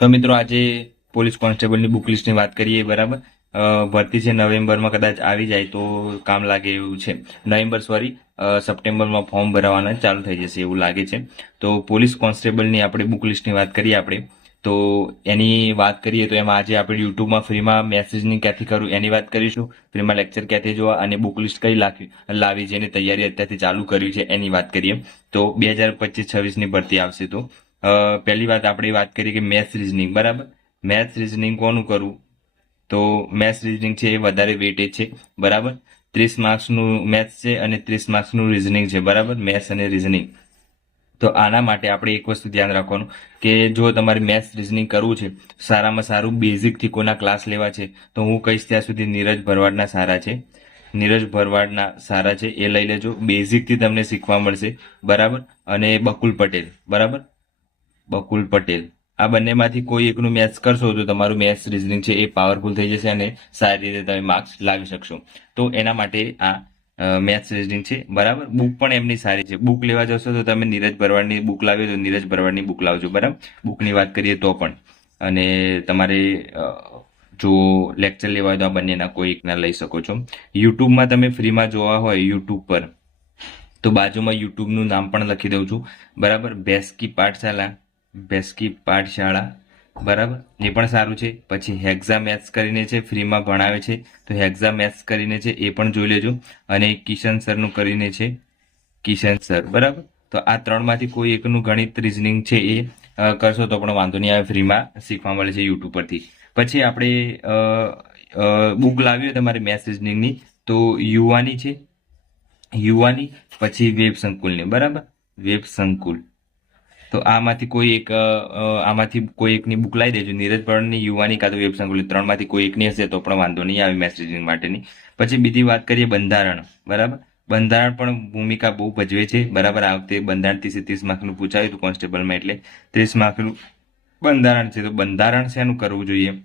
તો મિત્રો આજે પોલીસ કોન્સ્ટેબલની બુક લિસ્ટની વાત કરીએ. બરાબર, ભરતી છે નવેમ્બરમાં કદાચ આવી જાય તો કામ લાગે એવું છે. સપ્ટેમ્બરમાં ફોર્મ ભરાવાના ચાલુ થઈ જશે એવું લાગે છે. તો પોલીસ કોન્સ્ટેબલની આપણે બુક લિસ્ટની વાત કરીએ આપણે. તો એની વાત કરીએ તો એમાં આજે આપણે યુટ્યુબમાં ફ્રીમાં મેસેજની ક્યાંથી કરું એની વાત કરીશું. ફ્રીમાં લેક્ચર ક્યાંથી જોવા અને બુક લિસ્ટ કઈ લાવી જેની તૈયારી અત્યારથી ચાલુ કરવી છે એની વાત કરીએ. તો 2025-26ની ભરતી આવશે. તો પહેલી વાત આપણે વાત કરીએ કે મેથ્સ રિઝનિંગ. બરાબર, મેથ્સ રિઝનિંગ કોનું કરવું? તો મેથ્સ રિઝનિંગ છે એ વધારે વેટેજ છે. બરાબર, 30 માર્ક્સનું મેથ્સ છે અને 30 માર્ક્સનું રિઝનિંગ છે. બરાબર, મેથ્સ અને રિઝનિંગ. તો આના માટે આપણે એક વસ્તુ ધ્યાન રાખવાનું કે જો તમારે મેથ્સ રિઝનિંગ કરવું છે, સારામાં સારું બેઝિકથી કોના ક્લાસ લેવા છે, તો હું કહીશ ત્યાં સુધી નીરજ ભરવાડના સારા છે. નીરજ ભરવાડના સારા છે, એ લઈ લેજો. બેઝિકથી તમને શીખવા મળશે. બરાબર, અને બકુલ પટેલ. બરાબર, બકુલ પટેલ. આ બંનેમાંથી કોઈ એકનું મેથ્સ કરશો તો તમારું મેથ્સ રિઝનિંગ છે એ પાવરફુલ થઈ જશે અને સારી રીતે તમે માર્ક્સ લાવી શકશો. તો એના માટે આ મેથ્સ રીઝનિંગ છે. બરાબર, બુક પણ એમની સારી છે. બુક લેવા જશો તો તમે નીરજ ભરવાડની બુક લાવ્યો તો નીરજ ભરવાડની બુક લાવજો. બરાબર, બુકની વાત કરીએ તો પણ. અને તમારે જો લેક્ચર લેવા હોય તો આ બંનેના કોઈ એકના લઈ શકો છો. યુટ્યુબમાં તમે ફ્રીમાં જોવા હોય યુટ્યુબ પર, તો બાજુમાં યુટ્યુબનું નામ પણ લખી દઉં છું. બરાબર, બેસ્કી પાઠશાળા. બરાબર, એ પણ સારું છે. પછી હેક્ઝા મેથ્સ કરીને છે, ફ્રીમાં ભણાવે છે. તો હેક્ઝા મેથ્સ કરીને છે એ પણ જોઈ લેજો. અને કિશન સરનું કરીને છે, કિશન સર. બરાબર, તો આ ત્રણમાંથી કોઈ એકનું ગણિત રિઝનિંગ છે એ કરશો તો પણ વાંધો નહીં આવે, ફ્રીમાં શીખવા મળે છે યુટ્યુબ પરથી. પછી આપણે બુક લાવી હોય તમારી મેથ્સ રિઝનિંગની તો યુવાની છે, યુવાની. પછી વેબ સંકુલની. બરાબર, વેબ સંકુલ. તો આમાંથી કોઈ એકની બુક લાવી દેજો. નીરજ ભરણની, યુવાની કાં તો વેબ સંકુલની, ત્રણમાંથી કોઈ એકની હશે તો પણ વાંધો નહીં આવે મેથ્સ રીઝનિંગ માટેની. પછી બીજી વાત કરીએ બંધારણ. બરાબર, બંધારણ પણ ભૂમિકા બહુ ભજવે છે. બરાબર, આ વખતે બંધારણ 30 માર્કનું પૂછાયું હતું કોન્સ્ટેબલમાં, એટલે 30 માર્કનું બંધારણ છે. તો બંધારણ શેનું કરવું જોઈએ?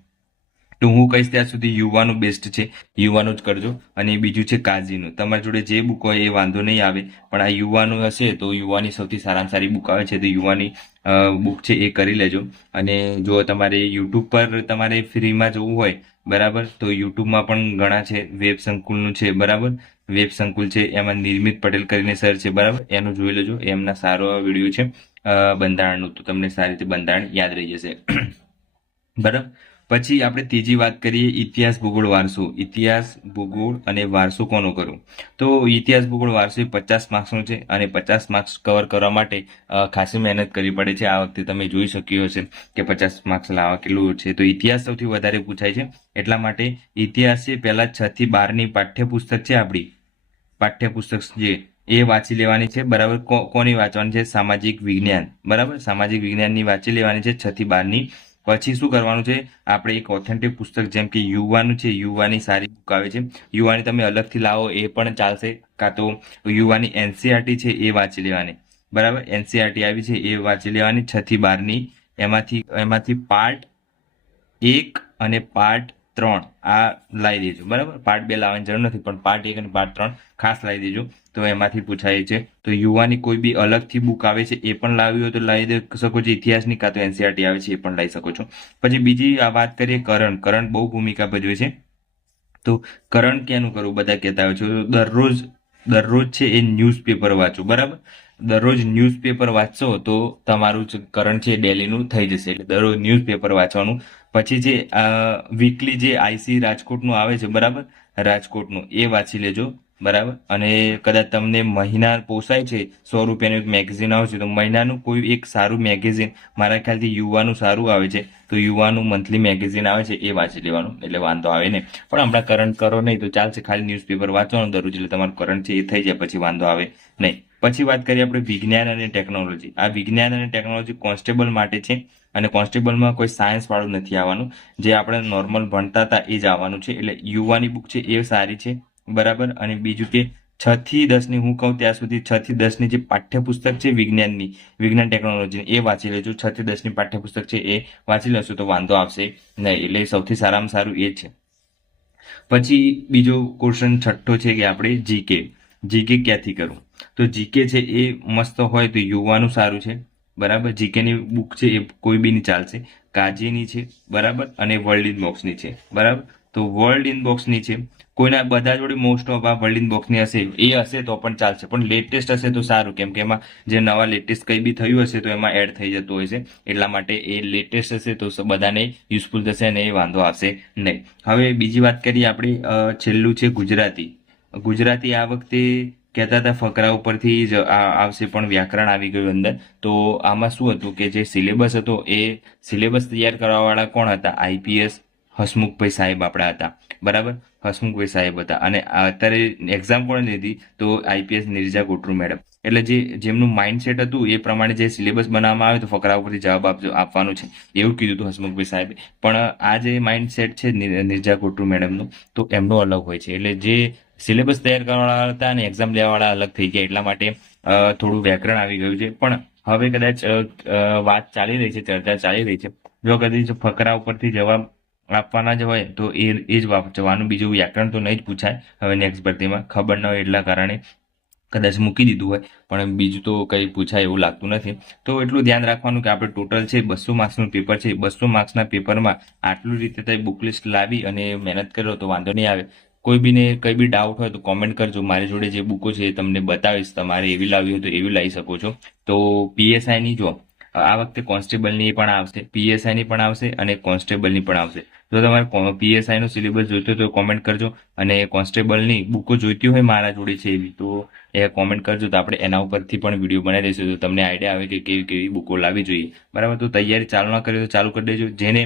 તો હું કહીશ ત્યાં સુધી યુવાનું બેસ્ટ છે, યુવાનું જ કરજો. અને બીજું છે કાઝીનું. તમારી જોડે જે બુક હોય એ વાંધો નહીં આવે, પણ આ યુવાનું હશે તો યુવાની સૌથી સારામાં સારી બુક આવે છે. તો યુવાની બુક છે એ કરી લેજો. અને જો તમારે યુટ્યુબ પર તમારે ફ્રીમાં જોવું હોય, બરાબર, તો યુટ્યુબમાં પણ ઘણા છે. વેબ સંકુલનું છે. બરાબર, વેબ સંકુલ છે, એમાં નિર્મિત પટેલ કરીને સર છે. બરાબર, એનું જોઈ લેજો, એમના સારો વિડીયો છે બંધારણનું. તો તમને સારી રીતે બંધારણ યાદ રહી જશે. બરાબર, પછી આપણે ત્રીજી વાત કરીએ ઇતિહાસ, ભૂગોળ, વારસો. ઇતિહાસ, ભૂગોળ અને વારસો કોનો કરું? તો ઇતિહાસ, ભૂગોળ, વારસો એ 50 માર્ક્સનું છે અને 50 માર્ક્સ કવર કરવા માટે ખાસી મહેનત કરવી પડે છે. આ વખતે તમે જોઈ શક્યું હશે કે 50 માર્ક્સ લાવવા કેટલું છે. તો ઇતિહાસ સૌથી વધારે પૂછાય છે. એટલા માટે ઇતિહાસ છે પહેલા 6 થી 12ની પાઠ્યપુસ્તક છે આપણી, પાઠ્યપુસ્તક જે એ વાંચી લેવાની છે. બરાબર, કોની વાંચવાની છે? સામાજિક વિજ્ઞાન. બરાબર, સામાજિક વિજ્ઞાનની વાંચી લેવાની છે 6 થી 12ની. પછી શું કરવાનું છે? આપણે એક ઓથેન્ટિક પુસ્તક જેમ કે યુવાનું છે, યુવાની સારી બુક આવે છે. યુવાની તમે અલગથી લાવો એ પણ ચાલશે, કાં તો યુવાની એનસીઆરટી છે એ વાંચી લેવાની. બરાબર, એનસીઆરટી આવી છે એ વાંચી લેવાની 6 થી 12ની. એમાંથી પાર્ટ 1 અને પાર્ટ 3 આ લાવી દેજો. બરાબર, પાર્ટ 2 લાવવાની જરૂર નથી, પણ પાર્ટ 1 અને પાર્ટ 3 ખાસ લાવી દેજો. તો એમાંથી પૂછાય છે. તો યુવાની કોઈ બી અલગથી બુક આવે છે એ પણ લાવી હોય તો લાવી દે શકો છો. ઇતિહાસની કાં તો એનસીઆરટી આવે છે એ પણ લાવી શકો છો. પછી બીજી આ વાત કરીએ કરંટ. કરંટ બહુ ભૂમિકા ભજવે છે. તો કરંટ ક્યાંનું કરવું? બધા કહેતા હોય છે દરરોજ દરરોજ છે એ ન્યૂઝપેપર વાંચો. બરાબર, દરરોજ ન્યૂઝપેપર વાંચશો તો તમારું કરંટ છે ડેલીનું થઈ જશે. એટલે દરરોજ ન્યૂઝપેપર વાંચવાનું. પછી જે વીકલી જે આઈસી રાજકોટનું આવે છે, બરાબર, રાજકોટનું એ વાંચી લેજો. બરાબર, અને કદાચ તમને મહિના પોસાય છે, 100 રૂપિયાનું એક મેગઝીન આવે છે, તો મહિનાનું કોઈ એક સારું મેગેઝિન, મારા ખ્યાલથી યુવાનું સારું આવે છે, તો યુવાનું મંથલી મેગેઝિન આવે છે એ વાંચી લેવાનું, એટલે વાંધો આવે ને. પણ હમણાં કરંટ કરો નહીં તો ચાલશે, ખાલી ન્યૂઝપેપર વાંચવાનું દરરોજ, એટલે તમારું કરંટ છે એ થઈ જાય, પછી વાંધો આવે નહીં. પછી વાત કરીએ આપણે વિજ્ઞાન અને ટેકનોલોજી. આ વિજ્ઞાન અને ટેકનોલોજી કોન્સ્ટેબલ માટે છે. અને કોન્સ્ટેબલમાં કોઈ સાયન્સ વાળું નથી આવવાનું, જે આપણે નોર્મલ ભણતા હતા એ જ આવવાનું છે. એટલે યુવાની બુક છે એ સારી છે. બરાબર, અને બીજું કે 6 થી 10ની હું કહું ત્યાં સુધી 6 થી 10ની જે પાઠ્યપુસ્તક છે વિજ્ઞાનની, વિજ્ઞાન ટેકનોલોજીની, એ વાંચી લેજો. 6 થી 10ની પાઠ્યપુસ્તક છે એ વાંચી લેશો તો વાંધો આવશે નહીં. એટલે સૌથી સારામાં સારું એ છે. પછી બીજો ક્વેશ્ચન છઠ્ઠો છે કે આપણે જીકે. જીકે ક્યાંથી કરવું? તો જીકે છે એ મસ્ત હોય તો યુવાનું સારું છે. બરાબર. જીકેની બુક છે એ કોઈ બીની ચાલશે. કાજીની છે, બરાબર, અને વર્લ્ડ ઇનબોક્સની છે, બરાબર. તો વર્લ્ડ ઇનબોક્સની છે, કોઈના બધા જોડે મોસ્ટ ઓફ આ વર્લ્ડ ઇનબોક્સની હશે, એ હશે તો પણ ચાલશે, પણ લેટેસ્ટ હશે તો સારું, કેમ કે એમાં જે નવા લેટેસ્ટ કંઈ બી થયું હશે તો એમાં એડ થઈ જતું હોય છે, એટલા માટે એ લેટેસ્ટ હશે તો બધાને યુઝફુલ થશે અને એ વાંધો આવશે નહીં. હવે બીજી વાત કરીએ આપણે, છેલ્લું છે ગુજરાતી. ગુજરાતી આ વખતે કહેતા હતા ફકરા ઉપરથી જ આવશે, પણ વ્યાકરણ આવી ગયું અંદર. તો આમાં શું હતું કે જે સિલેબસ હતો એ સિલેબસ તૈયાર કરવાવાળા કોણ હતા? આઈપીએસ હસમુખભાઈ સાહેબ આપણા હતા, બરાબર. હસમુખભાઈ સાહેબ હતા, અને અત્યારે એક્ઝામ કોણે લીધી? તો આઈપીએસ નિર્જા કોટરુ મેડમ. એટલે જેમનું માઇન્ડસેટ હતું એ પ્રમાણે જે સિલેબસ બનાવવામાં આવે તો ફકરા ઉપરથી જવાબ આપવાનું છે એવું કીધું હતું હસમુખભાઈ સાહેબે. પણ આ જે માઇન્ડસેટ છે નિર્જા કોટરુ મેડમનું, તો એમનો અલગ હોય છે. એટલે જે સિલેબસ તૈયાર કરવાવાળા હતા અને એક્ઝામ લેવાવાળા અલગ થઈ ગયા, એટલા માટે થોડું વ્યાકરણ આવી ગયું છે. પણ હવે કદાચ વાત ચાલી રહી છે, ચર્ચા ચાલી રહી છે, જો કદાચ ફકરા ઉપરથી જવાબ આપવાના જ હોય તો એ જ વાંચવાનું, બીજું વ્યાકરણ તો નહીં જ પૂછાય હવે નેક્સ્ટ ભરતીમાં. ખબર ન હોય એટલા કારણે કદાચ મૂકી દીધું હોય, પણ બીજું તો કંઈ પૂછાય એવું લાગતું નથી. તો એટલું ધ્યાન રાખવાનું કે આપણે ટોટલ છે 200 માર્ક્સનું પેપર છે. 200 માર્ક્સના પેપરમાં આટલું રીતે તમે બુક લિસ્ટ લાવી અને મહેનત કરો તો વાંધો નહીં આવે. કોઈ બીને કંઈ બી ડાઉટ હોય તો કોમેન્ટ કરજો. મારી જોડે જે બુકો છે એ તમને બતાવીશ. તમારે એવી લાવવી હોય તો એવી લાવી શકો છો. તો પીએસઆઈની જો આ વખતે કોન્સ્ટેબલની પણ આવશે, પીએસઆઈની પણ આવશે અને કોન્સ્ટેબલની પણ આવશે. જો તમારે પીએસઆઈનો સિલેબસ જોઈતો હોય તો કોમેન્ટ કરજો, અને કોન્સ્ટેબલની બુકો જોઈતી હોય મારા જોડે છે એવી તો એ કોમેન્ટ કરજો, તો આપણે એના ઉપરથી પણ વિડીયો બનાવી દઈશું, તો તમને આઈડિયા આવે કે કેવી કેવી બુકો લાવવી જોઈએ, બરાબર. તો તૈયારી ચાલુ ના કરી તો ચાલુ કરી દેજો. જેને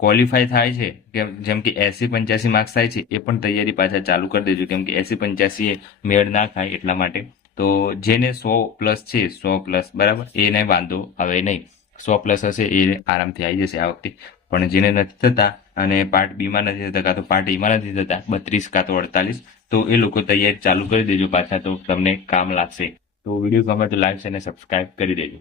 ક્વોલિફાય થાય છે કે જેમ કે 80-85 માર્ક્સ થાય છે એ પણ તૈયારી પાછા ચાલુ કરી દેજો, કેમ કે 80-85 એ મેળ ના થાય એટલા માટે. તો જેને 100+ છે, 100+, બરાબર, એને વાંધો હવે નહીં. 100+ હશે એ આરામથી આવી જશે આ વખતે. પણ જેને નથી થતા અને પાર્ટ બીમાં નથી થતા કાં તો પાર્ટ એમાં નથી થતા 32 કાં તો 48, તો એ લોકો તૈયારી ચાલુ કરી દેજો પાછા, તો તમને કામ લાગશે. તો વિડીયો ગમે તો લાઈક અને સબસ્ક્રાઇબ કરી દેજો.